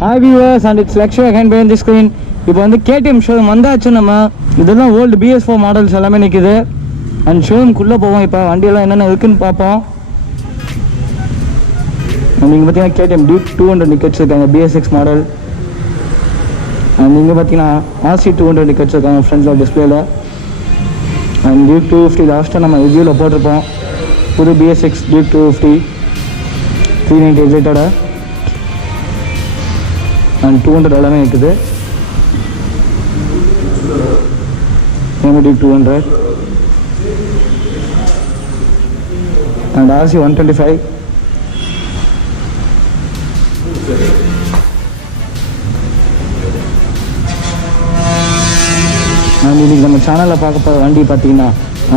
Hi viewers, and it's Lakshya again behind the screen. இப்போ வந்து KTM showroom வந்தாச்சு. நம்ம இதெல்லாம் ஓல்டு BS4 மாடல்ஸ் எல்லாமே நிற்குது. அண்ட் ஷோரூம்குள்ளே போவோம். இப்போ வண்டியெல்லாம் என்னென்ன இருக்குன்னு பார்ப்போம். நீங்கள் பார்த்தீங்கன்னா KTM Duke 200 நிற்க வச்சுருக்காங்க BS6 மாடல். அண்ட் நீங்கள் பார்த்தீங்கன்னா RC 200 நிற்க வச்சுருக்காங்க ஃப்ரண்ட்டில் டிஸ்பிளேல. அண்ட் Duke 250 லாஸ்ட்டாக நம்ம ரிவ்யூவில் போட்டிருப்போம். புது BS6 Duke 250 390 எக்ஸைட்டோட அண்ட் 200 எல்லாமே இருக்குது. Duke 200 and RC 125 and இன்னைக்கு நம்ம சேனலில் பார்க்க போகிற வண்டி பார்த்தீங்கன்னா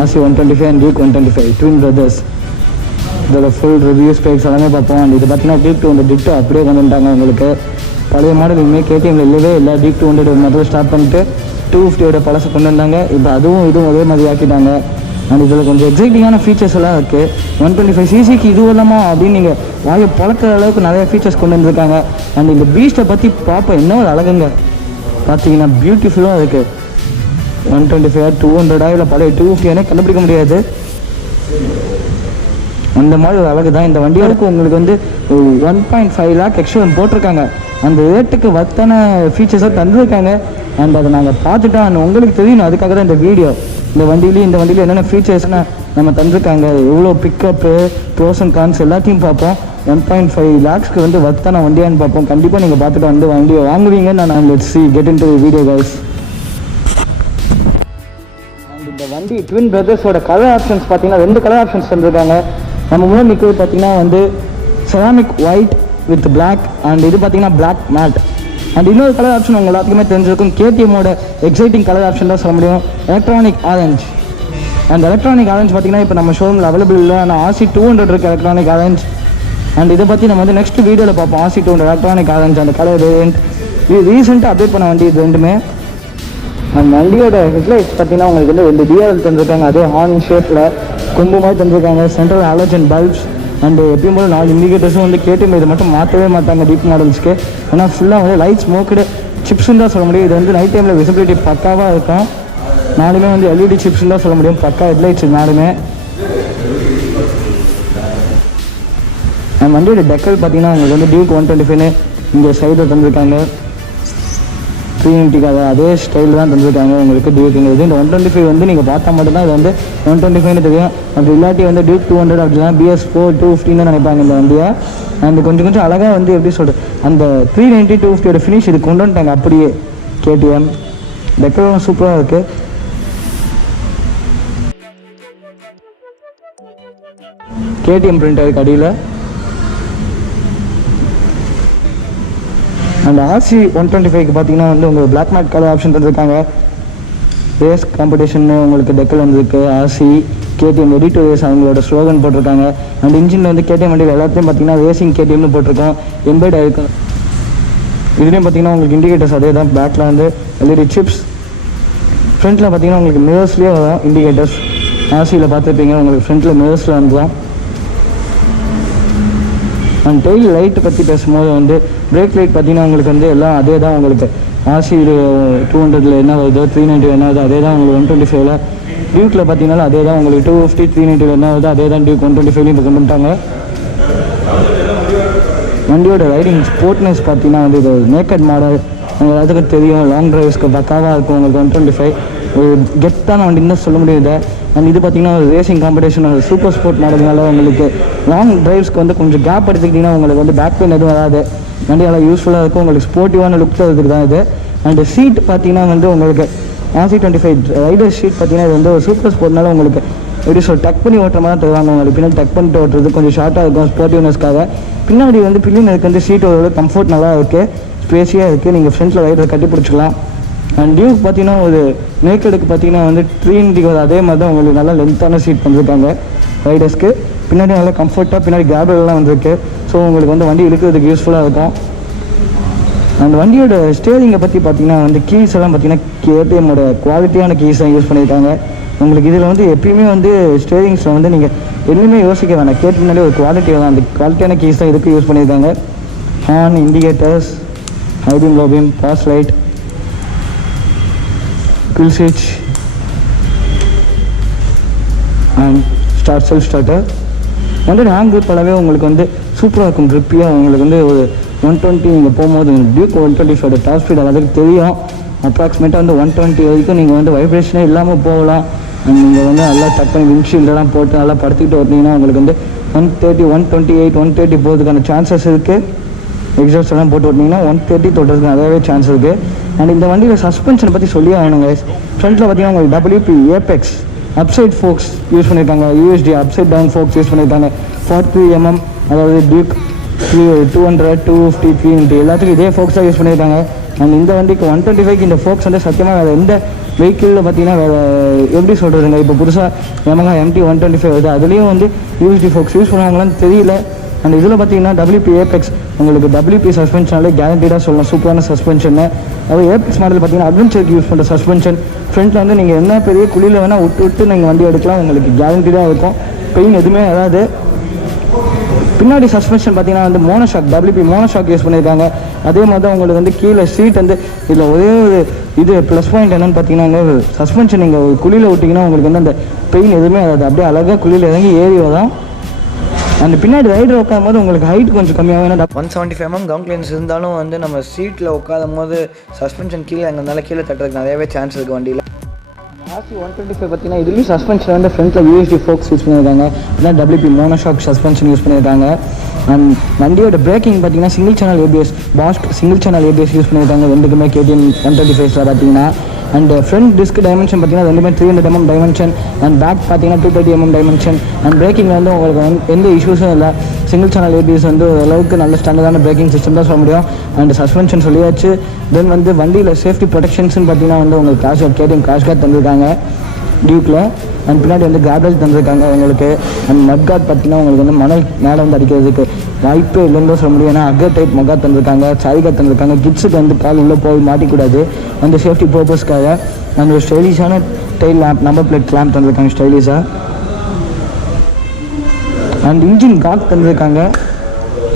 RC 125 and Duke 125 twin brothers. இதோட ஃபுல் ரிவ்யூ ஸ்பெக்ஸ் எல்லாமே பார்ப்போம். அண்ட் இது பார்த்தீங்கன்னா Duke 200 டிக்டோ அப்படியே கொண்டு வந்துட்டாங்க. உங்களுக்கு பழைய மாடல் இனிமேல் KTMல இல்லவே இல்லை. Duke 200 முதல்ல ஸ்டார்ட் பண்ணிட்டு 250யோட பழசை கொண்டு வந்தாங்க. இப்போ இதுவும் ஒரே மாதிரி ஆக்கிட்டாங்க. அண்ட் இதில் கொஞ்சம் எக்ஸைட்டிங்கான ஃபீச்சர்ஸ் எல்லாம் இருக்குது. 125cc இது இல்லாமா அப்படின்னு நீங்கள் வாயை பழக்கிற அளவுக்கு நிறைய ஃபீச்சர்ஸ் கொண்டு வந்துருக்காங்க. அண்ட் இந்த பீஸ்ட்டை பற்றி பார்ப்போம். என்ன ஒரு அழகுங்க பார்த்தீங்கன்னா, பியூட்டிஃபுல்லாக இருக்குது. 125 200 இல்லை பழைய 250 கண்டுபிடிக்க முடியாது. அந்த மாதிரி ஒரு அழகு தான் இந்த வண்டியோருக்கு. உங்களுக்கு வந்து 1.5 lakh எக்ஸ்ட்ரா போட்டிருக்காங்க. அந்த ரேட்டுக்கு வத்தான ஃபீச்சர்ஸாக தந்துருக்காங்க. அண்ட் அதை நாங்கள் பார்த்துட்டோம். அண்ட் உங்களுக்கு தெரியணும், அதுக்காக தான் இந்த வீடியோ. இந்த வண்டியில் என்னென்ன ஃபீச்சர்ஸ்னால் நம்ம தந்துருக்காங்க, எவ்வளோ பிக்கப்பு, ப்ரோஸ் அண்ட் கான்ஸ் எல்லாத்தையும் பார்ப்போம். 1.5 lakhsக்கு வந்து வத்தான வண்டியான்னு பார்ப்போம். கண்டிப்பாக நீங்கள் பார்த்துட்டு வந்து வண்டியை வாங்குவீங்கன்னு நான் let's see get into video guys. And இந்த வண்டி ட்வின் பிரதர்ஸோட கலர் ஆப்ஷன்ஸ் பார்த்தீங்கன்னா 2 கலர் ஆப்ஷன்ஸ் தந்துருக்காங்க. நம்ம முன்னாடி நிற்கிறது பார்த்தீங்கன்னா வந்து ceramic white with black. And இது பார்த்தீங்கன்னா பிளாக் மேட். அண்ட் இன்னொரு கலர் ஆப்ஷன் உங்கள் எல்லாத்துக்குமே தெரிஞ்சிருக்கும். KTMோட எக்ஸைட்டிங் கலர் ஆப்ஷன் தான் சொல்ல முடியும், electronic orange. And electronic orange பார்த்தீங்கன்னா இப்போ நம்ம ஷோரூமில் அவைலபிள் இல்லை. ஆனால் RC 200 இருக்குது எலக்ட்ரானிக் ஆரஞ்ச். அண்ட் இதை பற்றி நம்ம வந்து நெக்ஸ்ட் வீடியோவில் பார்ப்போம். RC 200 எலக்ட்ரானிக் ஆரஞ்ச் அந்த கலர் வேரியன்ட் இது ரீசெண்டாக அப்டேட் பண்ண வண்டி இது ரெண்டுமே. அந்த வண்டியோட ஹெட்லைட்ஸ் பார்த்தீங்கன்னா உங்களுக்கு வந்து 2 DRL தந்துருக்காங்க. அதே ஹார்ன் ஷேப்பில் கொம்பு மாதிரி தந்துருக்காங்க. Central halogen bulbs. அண்டு எப்பயும் போல 4 இண்டிகேட்டர்ஸும் வந்து KTM இதை மட்டும் மாற்றவே மாட்டாங்க டீப் மாடல்ஸ்க்கு. ஏன்னா ஃபுல்லாக வந்து லைட் ஸ்மோக்கடு சிப்ஸ்ன்னு தான் சொல்ல முடியும். இது வந்து நைட் டைமில் விசிபிலிட்டி பக்காவாக இருக்கும். நாலுமே வந்து LED சிப்ஸ்ன்னு தான் சொல்ல முடியும். பக்கா ஹெட்லைட்ஸ் நாலுமே. அந்த வண்டியோட டெக்கல் பார்த்தீங்கன்னா உங்களுக்கு வந்து Duke 125 இங்கே சைடில் தந்துருக்காங்க. 390க்காக அதே ஸ்டைலில் தான் தந்துருக்காங்க உங்களுக்கு டியூக்குங்கிறது. இந்த 125 வந்து நீங்கள் பார்த்தா மட்டும்தான் இது வந்து 125ன்னு தெரியும். அப்படி இல்லாட்டி வந்து Duke 200 அப்படின்னா BS4 250ன்னு நினைப்பாங்க இந்த வண்டியை. அந்த கொஞ்சம் அழகாக வந்து எப்படி சொல்கிறது, அந்த 390 250யோட ஃபினிஷ் இது கொண்டு வந்துட்டாங்க அப்படியே KTM. டெக்கரும் சூப்பராக இருக்குது. KTM பிரிண்ட் இருக்குது அடியில். அண்ட் RC 125க்கு பார்த்தீங்கன்னா வந்து உங்களுக்கு பிளாக் மேட் கலர் ஆப்ஷன் தந்துருக்காங்க. ரேஸ் காம்படிஷன்னு உங்களுக்கு டெக்கல் வந்துருக்கு. RC KTM ready to race அவங்களோட ஸ்லோகன் போட்டிருக்காங்க. அண்ட் இன்ஜினில் வந்து KTM வண்டியில் எல்லாத்தையும் பார்த்தீங்கன்னா ரேசிங் KTMனு போட்டிருக்கோம். எம்பைட் ஆகிருக்கும். இதுலேயும் பார்த்தீங்கன்னா உங்களுக்கு இண்டிகேட்டர்ஸ் அதே தான். பேக்கில் வந்து LED சிப்ஸ். ஃப்ரண்ட்டில் பார்த்தீங்கன்னா உங்களுக்கு மிரர்ஸ்லேயே வரும் இண்டிகேட்டர்ஸ். RCயில் பார்த்துருப்பீங்க உங்களுக்கு ஃப்ரண்ட்டில் மிரர்ஸில் வந்துடும். அண்ட் டெயில் லைட்டு பற்றி பேசும்போது வந்து பிரேக் லைட் பார்த்தீங்கன்னா உங்களுக்கு வந்து எல்லாம் அதே தான். உங்களுக்கு RC 200ல் என்ன வருதோ 390 என்ன வருதோ அதே தான் உங்களுக்கு 125ல். Dukeல பார்த்தீங்கன்னா அதே தான் உங்களுக்கு 250 390 என்ன வருதோ அதே தான் Duke 125 இப்போ கொண்டு வந்துட்டாங்க. வண்டியோட ரைடிங் ஸ்போர்ட்னஸ் பார்த்தீங்கன்னா வந்து இது நேக்கட் மாடல் உங்களுக்கு எல்லாத்துக்கும் தெரியும். லாங் டிரைவ்ஸ்க்கு பக்காவாக இருக்கும் உங்களுக்கு 125. ஒரு கெத்தான வண்டின்னு தான் சொல்ல முடியுது. அண்ட் இது பார்த்தீங்கன்னா ஒரு ரேசிங் காம்படிஷன் ஒரு சூப்பர் ஸ்போர்ட் மாடல்னால உங்களுக்கு லாங் டிரைவ்ஸ்க்கு வந்து கொஞ்சம் கேப் எடுத்துக்கிட்டிங்கன்னா உங்களுக்கு வந்து பேக் பெயின் எதுவும் வராது. வண்டி நல்லா யூஸ்ஃபுல்லாக இருக்கும். உங்களுக்கு ஸ்போர்ட்டிவான லுக் தரதுக்கு தான் இது. அண்டு சீட் பார்த்தீங்கன்னா வந்து உங்களுக்கு RC 25 ரைடர் சீட் பார்த்தீங்கன்னா இது வந்து ஒரு சூப்பர் ஸ்போர்ட்னால உங்களுக்கு எப்படி டக் பண்ணி ஓட்டுற மாதிரி தருவாங்க. உங்களுக்கு பின்னாடி டக் பண்ணிட்டு ஓட்டுறது கொஞ்சம் ஷார்ட்டாக இருக்கும் ஸ்போர்ட்டிவ்னஸ்க்காக. பின்னாடி வந்து பில்லினருக்கு வந்து சீட் ஒரு கம்ஃபர்ட் நல்லா இருக்குது, ஸ்பேஸியாக இருக்குது. நீங்கள் ஃப்ரண்ட்டில் ரைடர் கட்டி பிடிச்சிக்கலாம். அண்ட் Duke பார்த்தீங்கன்னா ஒரு நேக்கடுக்கு பார்த்தீங்கன்னா வந்து 390 அதே மாதிரி தான் உங்களுக்கு நல்லா லென்த்தான சீட் பண்ணிருக்காங்க ரைடர்ஸ்க்கு. பின்னாடி நல்லா கம்ஃபர்ட்டாக பின்னாடி கேபிள்லாம் வந்துருக்கு. ஸோ உங்களுக்கு வந்து வண்டி இழுக்கிறதுக்கு யூஸ்ஃபுல்லாக இருக்கும். அந்த வண்டியோட ஸ்டேரிங்கை பற்றி பார்த்தீங்கன்னா வந்து கீஸ் எல்லாம் பார்த்தீங்கன்னா KTMோட குவாலிட்டியான கீஸ் தான் யூஸ் பண்ணியிருக்காங்க. உங்களுக்கு இதில் வந்து எப்பயுமே வந்து ஸ்டேரிங்ஸில் வந்து நீங்கள் எதுவுமே யோசிக்க வேணாம். கேட்டு முன்னாடி ஒரு குவாலிட்டி தான், அந்த குவாலிட்டியான கீஸ் தான் இதுக்கு யூஸ் பண்ணியிருக்காங்க. Horn, indicators, high beam, low beam, pass light, kill switch and start self starter. வந்து ஹேண்ட் grip அளவே உங்களுக்கு வந்து சூப்பராக இருக்கும். க்ரிப்பியாக உங்களுக்கு வந்து ஒரு 120 நீங்கள் போகும்போது டியூக் 125 டாப் ஸ்பீட் அளவுக்கு தெரியும். அப்ராக்சிமேட்டாக வந்து 120 வரைக்கும் நீங்கள் வந்து வைப்ரேஷனே இல்லாமல் போகலாம். அண்ட் நீங்கள் வந்து நல்லா டக்குனு விண்ட்ஷீல்டெல்லாம் போட்டு நல்லா படுத்துக்கிட்டு வந்தீங்கன்னா உங்களுக்கு வந்து 130, 128, 130 போகிறதுக்கான சான்சஸ் இருக்குது. எக்ஸாஸ்ட் எல்லாம் போட்டு விட்டிங்கன்னா 130 தொட்டுறதுக்கு நிறையவே சான்ஸ் இருக்குது. அண்ட் இந்த வண்டியில் சஸ்பென்ஷனை பற்றி சொல்லி ஆகணுங்க. ஃப்ரண்ட்டில் பார்த்தீங்கன்னா உங்களுக்கு WP Apex upside forks use பண்ணியிருக்காங்க. USD upside down forks use பண்ணியிருக்காங்க. 40 mm அதாவது டியூக் 200, 250, 390 எல்லாத்துக்கும் இதே ஃபோக்ஸ் தான் யூஸ் பண்ணியிருக்காங்க. அண்ட் இந்த வண்டிக்கு 125க்கு இந்த ஃபோக்ஸ் வந்து சத்தியமாக வேறு எந்த வெஹிக்கிளில் பார்த்தீங்கன்னா வேறு எப்படி சொல்கிறதுங்க, இப்போ புதுசாக Yamaha MT 125 வருது, அதுலேயும் வந்து USD ஃபோக்ஸ் யூஸ் பண்ணுவாங்களான்னு தெரியல. அண்ட் இதில் பார்த்தீங்கன்னா WP ஏபெக்ஸ் உங்களுக்கு WP சஸ்பென்ஷனாலே கேரண்டீடாக சொல்லலாம், சூப்பரான சஸ்பென்ஷன்னு. அது ஏபெக்ஸ் மாடல் பார்த்தீங்கன்னா அட்வென்ச்சருக்கு யூஸ் பண்ணுற சஸ்பென்ஷன். ஃப்ரண்ட்டில் வந்து நீங்கள் என்ன பெரிய குழியில் வேணால் விட்டு நீங்கள் வண்டி எடுக்கலாம், உங்களுக்கு கேரண்டீடாக இருக்கும், பெயின் எதுவுமே வராது. பின்னாடி சஸ்பென்ஷன் பார்த்தீங்கன்னா வந்து மோனோஷாக் WP மோனோஷாக் யூஸ் பண்ணியிருக்காங்க. அதே மாதிரி தான் உங்களுக்கு வந்து கீழே சீட் வந்து இதில் ஒரே ஒரு இது ப்ளஸ் பாயிண்ட் என்னென்னு பார்த்தீங்கன்னா சஸ்பென்ஷன் நீங்கள் குழியில் விட்டிங்கன்னா உங்களுக்கு வந்து அந்த பெயின் எதுவுமே வராது, அப்படியே அழகாக குழியில் இறங்கி ஏறி வரும். அந்த பின்னாடி ரைடர் உட்காரும் போது உங்களுக்கு ஹைட் கொஞ்சம் கம்மியாகும். ஏன்னா 175 mm கிரவுண்ட் கிளியரன்ஸ் இருந்தாலும் வந்து நம்ம சீட்டில் உட்காரும் போது சஸ்பென்ஷன் கீழே எங்கனால கீழே தட்டுறதுக்கு நிறையவே சான்ஸ் இருக்குது வண்டியில். RC 125 பார்த்தீங்கன்னா இதுலேயும் சஸ்பென்ஷன் வந்து ஃப்ரண்ட்டில் USD ஃபோக்ஸ் யூஸ் பண்ணியிருக்காங்க. இதான் WP மோனோஷாக் சஸ்பென்ஷன் யூஸ் பண்ணியிருக்காங்க. அண்ட் வண்டியோட பிரேக்கிங் பார்த்தீங்கன்னா single channel ABS Basque single channel ABS use பண்ணியிருக்காங்க ரெண்டுக்குமே KTM 125ல பார்த்தீங்கன்னா. அண்ட் ஃப்ரண்ட் டிஸ்க் டைமென்ஷன் பார்த்தீங்கன்னா ரெண்டுமே 300 mm டைமென்ஷன். அண்ட் பேக் பார்த்தீங்கன்னா 230 mm டைமென்ஷன். அண்ட் பிரேக்கிங்கில் வந்து உங்களுக்கு எந்த இஷ்யூஸும் இல்லை. சிங்கிள் சேனல் ABS வந்து ஓரளவுக்கு நல்ல ஸ்டாண்டர்டான பிரேக்கிங் சிஸ்டம் தான் சொல்ல முடியும். அண்ட் சஸ்பென்ஷன் சொல்லியாச்சு. தென் வந்து வண்டியில் சேஃப்டி ப்ரொடெக்ஷன்ஸ்னு பார்த்தீங்கன்னா வந்து உங்களுக்கு KTM கிராஷ் கார்ட் தந்திருக்காங்க டியூக்கில். அண்ட் பின்னாடி வந்து கேப்ரேஜ் தந்திருக்காங்க உங்களுக்கு. அண்ட் மட் கார்ட் பார்த்தீங்கன்னா உங்களுக்கு வந்து மணல் மேலே வந்து அடிக்கிறதுக்கு வாய்ப்பே இல்லைன்னு சொல்ல முடியும். ஏன்னா அகர் டைப் மக்காட் தந்திருக்காங்க, சாரி கார்ட் தந்திருக்காங்க. கிட்ஸுக்கு வந்து கால் உள்ளே போய் மாட்டிக்கூடாது அந்த சேஃப்டி பர்பஸ்க்காக. அண்ட் ஒரு ஸ்டைலிஷான tail lamp number plate lamp தந்திருக்காங்க ஸ்டைலிஷாக. அண்ட் இன்ஜின் கார்ட் தந்திருக்காங்க,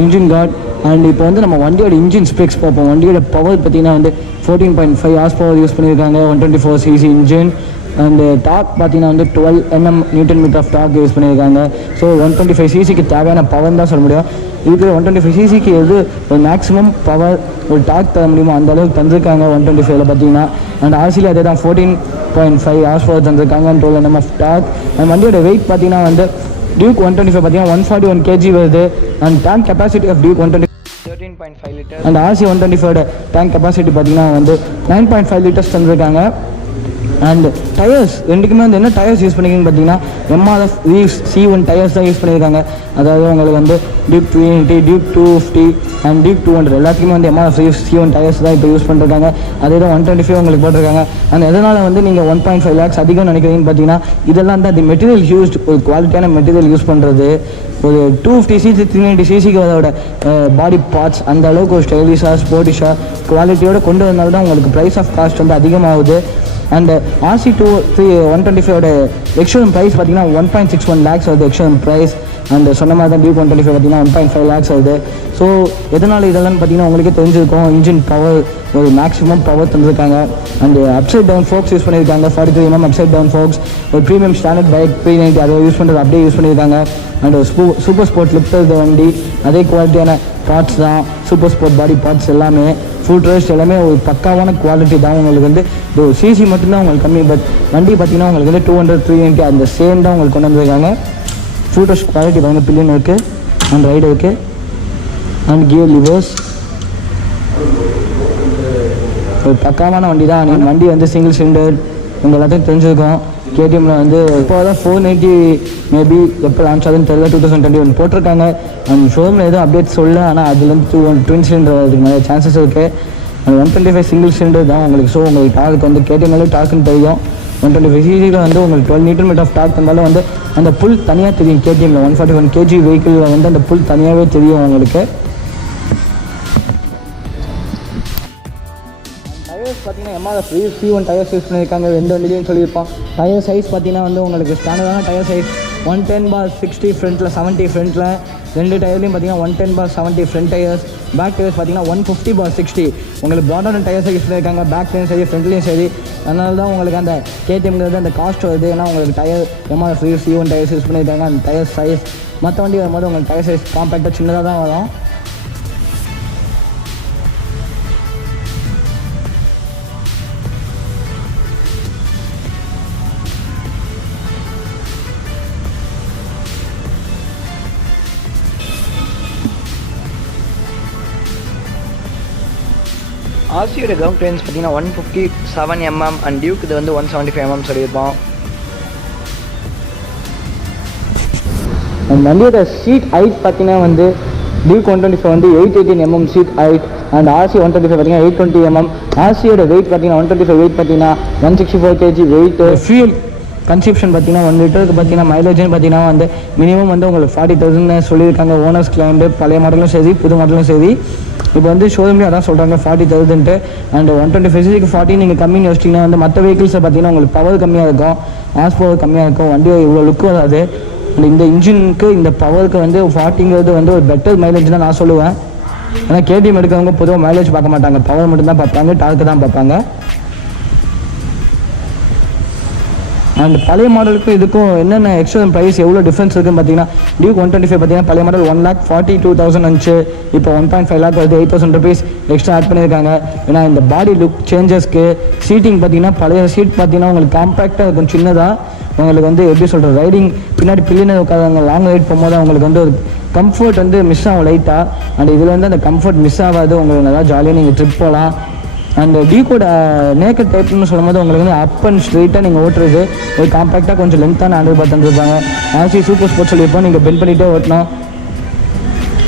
இன்ஜின் கார்ட். அண்ட் இப்போ வந்து நம்ம வண்டியோட இன்ஜின் ஸ்பெக்ஸ் பார்ப்போம். வண்டியோட பவர் பார்த்தீங்கன்னா வந்து 14.5 ஹார்ஸ் பவர் யூஸ் பண்ணியிருக்காங்க, 124 cc இன்ஜின். அண்ட் டார்க் பார்த்தீங்கன்னா வந்து 12 Nm newton metre of torque use பண்ணியிருக்காங்க. ஸோ 125 cc தேவையான பவர் தான் சொல்ல முடியும். இதுக்கு 125 cc எது ஒரு மேக்ஸிமம் பவர் ஒரு டார்க் தர முடியுமோ அந்த அளவுக்கு தந்திருக்காங்க 125ல பார்த்தீங்கன்னா. அண்ட் RCல அதே தான் 14.5 ஹார்ஸ் பவர் தந்திருக்காங்க, 12 Nm ஆஃப் டார்க். அண்ட் வண்டியோட வெயிட் பார்த்தீங்கன்னா வந்து டியூக் 125 பார்த்தீங்கன்னா 141 kg வருது. And tank capacity of Duke 125 13.5 litre. And RC 125ஓட டேங்க் கெப்பாசிட்டி பார்த்தீங்கன்னா வந்து 9.5 லிட்டர்ஸ் தந்திருக்காங்க. அண்ட் டயர்ஸ் ரெண்டுக்குமே வந்து என்ன டயர்ஸ் யூஸ் பண்ணிக்கிங்கன்னு பார்த்தீங்கன்னா MRF ரீவ்ஸ் C1 டயர்ஸ் தான் யூஸ் பண்ணியிருக்காங்க. அதாவது உங்களுக்கு வந்து டியூக் 390, டியூக் 250 அண்ட் டியூக் 200 எல்லாத்துக்குமே வந்து MRF ரீவ்ஸ் C1 டயர்ஸ் தான் இப்போ யூஸ் பண்ணிருக்காங்க. அதே தான் 125 உங்களுக்கு போட்டிருக்காங்க. அண்ட் எதனால் வந்து நீங்கள் 1.5 lakhs அதிகம் நினைக்கிறீங்கன்னு பார்த்தீங்கன்னா இதெல்லாம் தான் தி மெட்டீரியல் யூஸ்ட், ஒரு குவாலிட்டியான மெட்டீரியல் யூஸ் பண்ணுறது. ஒரு 250 cc 390 cc அதோட பாடி பார்ட்ஸ் அந்த அளவுக்கு ஒரு ஸ்டைலிஷாக ஸ்போர்ட்டிஷாக குவாலிட்டியோடு கொண்டு வந்தால் தான் உங்களுக்கு ப்ரைஸ் ஆஃப் காஸ்ட் வந்து அதிகமாகுது. அண்ட் RC 125ஓட எக்ஸ்ஷோரூம் ப்ரைஸ் பார்த்தீங்கன்னா 1.61 lakhs வருது எக்ஸ்ஷோரூம் ப்ரைஸ். அண்ட் சொன்ன மாதிரி தான் டியூக் 125 பார்த்தீங்கன்னா 1.5 lakhs வருது. ஸோ எதனால் இதெல்லாம் பார்த்தீங்கன்னா உங்களுக்கே தெரிஞ்சிருக்கும். இன்ஜின் பவர் ஒரு மேக்ஸிமம் பவர் தந்திருக்காங்க. And upside down forks use பண்ணியிருக்காங்க, 43 mm அப்சைட் டவுன் ஃபோக்ஸ். ஒரு ப்ரீமியம் ஸ்டாண்டர்ட் பைக் 390 அதை யூஸ் பண்ணுறது அப்படியே யூஸ் பண்ணியிருக்காங்க. அண்ட் ஒரு சூப்பர் ஸ்போர்ட் லிஃப்ட் வண்டி, அதே குவாலிட்டியான பார்ட்ஸ் தான், சூப்பர் ஸ்போர்ட் பாடி பார்ட்ஸ் எல்லாமே ஃபுல் ரெஸ்ட் எல்லாமே ஒரு பக்காவான குவாலிட்டி தான். உங்களுக்கு வந்து ஒரு சிசி மட்டும்தான் உங்களுக்கு கம்மி, பட் வண்டி பார்த்தீங்கன்னா உங்களுக்கு வந்து 200, 390 அந்த சேம் தான் உங்களுக்கு கொண்டு வந்திருக்காங்க. ஃபுல் ரெஸ்ட் குவாலிட்டி பாருங்க, பில்லியன் இருக்குது அண்ட் ரைடு இருக்குது அண்ட் கியர் லிவர்ஸ். ஒரு பக்காவான வண்டி தான். நீங்கள் வண்டி வந்து சிங்கிள் சிலிண்டர் உங்கள் எல்லாத்தையும் தெரிஞ்சுருக்கோம். KTMல வந்து இப்போ தான் 490 மேபி எப்போ லான்ச் ஆகுதுன்னு தெரியல, 2021 போட்டிருக்காங்க. அண்ட் ஷோரூமில் எதுவும் அப்டேட் சொல்ல, ஆனால் அதுலேருந்து ட்வின் சிலிண்டர் வரதுக்கு நிறைய சான்சஸ் இருக்குது. அந்த 125 சிங்கிள் சிலிண்டர் தான் உங்களுக்கு. ஸோ உங்களுக்கு டார்க் வந்து KTMல டார்க்குன்னு தெரியும். 125 cc வந்து உங்களுக்கு 12 Nm ஆஃப் டார்க் இருந்தாலும் வந்து அந்த புல் தனியாக தெரியும். KTMல 141 kg வெஹிக்கிளில் வந்து அந்த புல் தனியாகவே தெரியும் உங்களுக்கு. டயர்ஸ் பார்த்தீங்கன்னா MRF C1 டயர்ஸ் யூஸ் பண்ணியிருக்காங்க, ரெண்டு வண்டிலையும் சொல்லியிருப்போம். டயர் சைஸ் பார்த்தீங்கன்னா வந்து உங்களுக்கு ஸ்டாண்டர்டான டயர் சைஸ் 110/60 ஃப்ரண்ட்டில், 70 ஃப்ரண்ட்டில் 2 டயர்லையும் பார்த்தீங்கன்னா 110/70 ஃப்ரண்ட் டயர்ஸ். பேக் டயர்ஸ் பார்த்தீங்கன்னா 150/60. உங்களுக்கு ப்ராடான டயர்ஸை யூஸ் பண்ணியிருக்காங்க, பேக்லேயும் சரி ஃப்ரண்ட்லேயும் சரி. அதனால தான் உங்களுக்கு அந்த KTMங்கிறது அந்த காஸ்ட் வருது. ஏன்னா உங்களுக்கு tyre MRF C1 tyres use பண்ணியிருக்காங்க. அந்த டயர் சைஸ் மற்ற வண்டி வரும்போது உங்களுக்கு டயர் சைஸ் காம்பேக்டாக சின்னதாக தான் வரும். ஆர்சியோட கிரவுண்ட் கிளியரன்ஸ் பார்த்தீங்கன்னா 157 mm அண்ட் டியூக் இது வந்து 175 mm சொல்லியிருப்போம். வண்டியோட சீட் ஹைட் பார்த்தீங்கன்னா வந்து டியூக் 125 வந்து 818 mm seat height and RC 125 பார்த்தீங்கன்னா 820 mm. RCயோட வெயிட் பார்த்தீங்கன்னா 125 வெயிட் பார்த்தீங்கன்னா 164 kg வெயிட். ஃபியூல் கன்சப்ஷன் பார்த்தீங்கன்னா 1 லிட்டருக்கு பார்த்தீங்கன்னா மைலேஜ்னு பார்த்தீங்கன்னா வந்து மினிமம் வந்து உங்களுக்கு 40,000 சொல்லியிருக்காங்க. ஓனர்ஸ் கிளைண்டு பழைய மாடலும் சரி புது மாடலும் சரி. இப்போ வந்து ஷோரூம்லேயே அதான் சொல்கிறாங்க 40,000. அண்ட் 125cc 40 நீங்கள் கம்மின்னு வச்சிட்டிங்கன்னா வந்து மற்ற வெஹிக்கிள்ஸை பார்த்தீங்கன்னா உங்களுக்கு பவர் கம்மியாக இருக்கும், ஆஸ் பவர் கம்மியாக இருக்கும், வண்டி இவ்வளோ லுக்கு வராது. அண்ட் இந்த இன்ஜினுக்கு இந்த பவருக்கு வந்து 40ங்கிறது வந்து ஒரு பெட்டர் மைலேஜ் தான் நான் சொல்லுவேன். ஏன்னா KTM எடுக்கிறவங்க பொதுவாக மைலேஜ் பார்க்க மாட்டாங்க, பவர் மட்டும்தான் பார்ப்பாங்க, டார்க்கு தான் பார்ப்பாங்க. அண்ட் பழைய மாடலுக்கும் இதுக்கும் என்னென்ன எக்ஸ்ட்ரா ப்ரைஸ் எவ்வளோ டிஃப்ரென்ஸ் இருக்குன்னு பார்த்தீங்கன்னா டியூக் 125 பார்த்தீங்கன்னா பழைய மாடல் 1,42,000 இருந்துச்சு. இப்போ 1.5 lakh வருது. 8,000 rupees எக்ஸ்ட்ரா ஆட் பண்ணியிருக்காங்க. ஏன்னா இந்த பாடி லுக் சேஞ்சஸ்க்கு. சீட்டிங் பார்த்தீங்கன்னா பழைய சீட் பார்த்தீங்கன்னா உங்களுக்கு காம்பேக்டாக இருக்கும், சின்னதாக. உங்களுக்கு வந்து எப்படி சொல்கிறது, ரைடிங் பின்னாடி பிள்ளைங்க உட்காந்து லாங் ரைட் போகும்போது அவங்களுக்கு வந்து ஒரு கம்ஃபர்ட் வந்து மிஸ் ஆகும் லைட்டாக. அண்ட் இதில் வந்து அந்த கம்ஃபர்ட் மிஸ் ஆகாது, உங்களுக்கு நல்லா ஜாலியாக நீங்கள் ட்ரிப் போகலாம். அண்ட் டியூக்கோட நேக்கட் டைப்னு சொல்லும் போது உங்களுக்கு வந்து அப் அண்ட் ஸ்ட்ரெயிட்டாக நீங்கள் ஓட்டுறது ஒரு காம்பேக்டாக கொஞ்சம் லென்த்தான ஹேண்டில் பார் தந்துருப்பாங்க. RC சூப்பர் ஸ்போர்ட்ஸ் சொல்லியிருப்போம், நீங்கள் பெண்ட் பண்ணிகிட்டே ஓட்டணும்.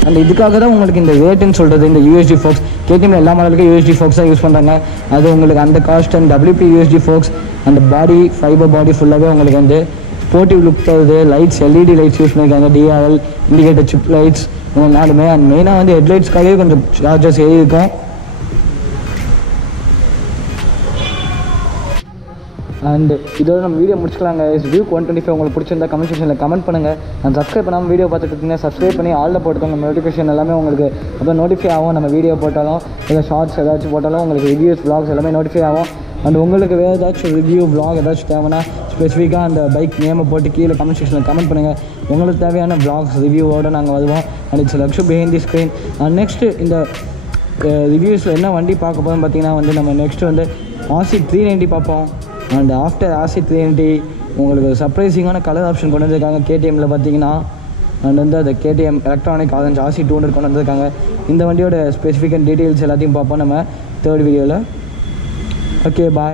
அண்ட் இதுக்காக தான் உங்களுக்கு இந்த ரேட்டுன்னு சொல்கிறது. இந்த USD ஃபோக்ஸ் KTM எல்லா மாடலுக்கும் USD ஃபோக்ஸ் தான் யூஸ் பண்ணுறாங்க. அது உங்களுக்கு அந்த காஸ்ட் அண்ட் WP USD ஃபோக்ஸ் அந்த பாடி ஃபைபர் பாடி ஃபுல்லாகவே உங்களுக்கு வந்து ஸ்போர்ட்டிவ் லுக் தருது. லைட்ஸ் LED லைட்ஸ் யூஸ் பண்ணியிருக்காங்க, DRL இண்டிகேட்டர் சிப் லைட்ஸ் நாலுமே. அண்ட் மெயினாக வந்து ஹெட்லைட்ஸ்க்காகவே கொஞ்சம் சார்ஜஸ் ஏறி இருக்கும். அண்ட் இதோட நம்ம வீடியோ முடிச்சுக்கலாங்க. டியூக் 125 உங்களுக்கு பிடிச்சிருந்தா கமெண்ட் செக்ஷனில் கமெண்ட் பண்ணுங்கள். அண்ட் சப்ஸ்கிரைப் பண்ணாமல் வீடியோ பார்த்துட்டு இருக்கீங்கன்னா சப்ஸ்கிரைப் பண்ணி ஆலில் போட்டுக்கோங்க. நோட்டிஃபிகேஷன் எல்லாமே உங்களுக்கு அப்போ நோட்டிஃபை ஆகும். நம்ம வீடியோ போட்டாலும் இல்லை ஷார்ட்ஸ் ஏதாச்சும் போட்டாலும் உங்களுக்கு ரிவ்யூஸ் vlogs எல்லாமே நோட்டிஃபை ஆகும். அண்ட் உங்களுக்கு வேறு ஏதாச்சும் ரிவ்யூ vlog ஏதாச்சும் தேவைன்னா ஸ்பெசிஃபிக்காக அந்த பைக் நேமை போட்டு கீழே கமெண்ட் செக்ஷனில் கமெண்ட் பண்ணுங்கள். உங்களுக்கு தேவையான vlogs ரிவ்யூவோடு நாங்கள் வருவோம். And it's Lakshu behind the screen. And next இந்த ரிவ்யூஸில் என்ன வண்டி பார்க்க போகிறோம்னு பார்த்தீங்கன்னா வந்து நம்ம நெக்ஸ்ட்டு வந்து RC 390 பார்ப்போம். அண்ட் ஆஃப்டர் RC 390 உங்களுக்கு ஒரு சர்ப்ரைசிங்கான கலர் ஆப்ஷன் கொண்டு வந்திருக்காங்க KTMல பார்த்தீங்கன்னா. அண்ட் வந்து அந்த KTM எலக்ட்ரானிக் ஆரஞ்சு RC 200 கொண்டு வந்திருக்காங்க. இந்த வண்டியோட ஸ்பெசிஃபிக் அண்ட் டீட்டெயில்ஸ் எல்லாத்தையும் பார்ப்போம் நம்ம தேர்ட் வீடியோவில். Okay bye.